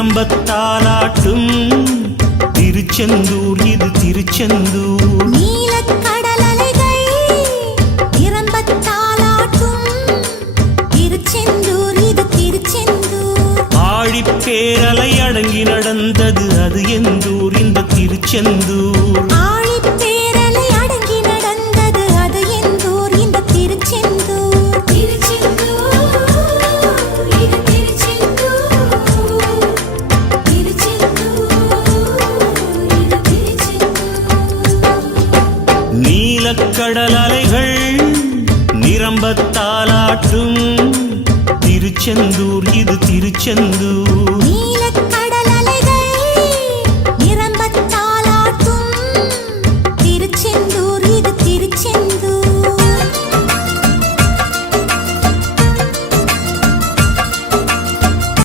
நிரம்பத்தாலாட்டும் திருச்செந்தூர் இது திருச்செந்தூர். நீலக்கடல் அலைகள் நிரம்பத்தாலாட்டும் திருச்செந்தூர் இது திருச்செந்தூர். ஆழிப்பேரலை அடங்கி நடந்தது அது எந்தூர் இந்த திருச்செந்தூர். ஆழிப்பேரலை அடங்கி நடந்தது அது எந்தூர் இந்த திருச்செந்தூர். திருச்செந்தூர் இது திருச்செந்தூர். திருச்செந்தூர் இது திருச்செந்தூர். நீலக்கடல் அலைகள் நிரம்பத்தாலாட்டும் திருச்செந்தூர் இது திருச்செந்தூர்.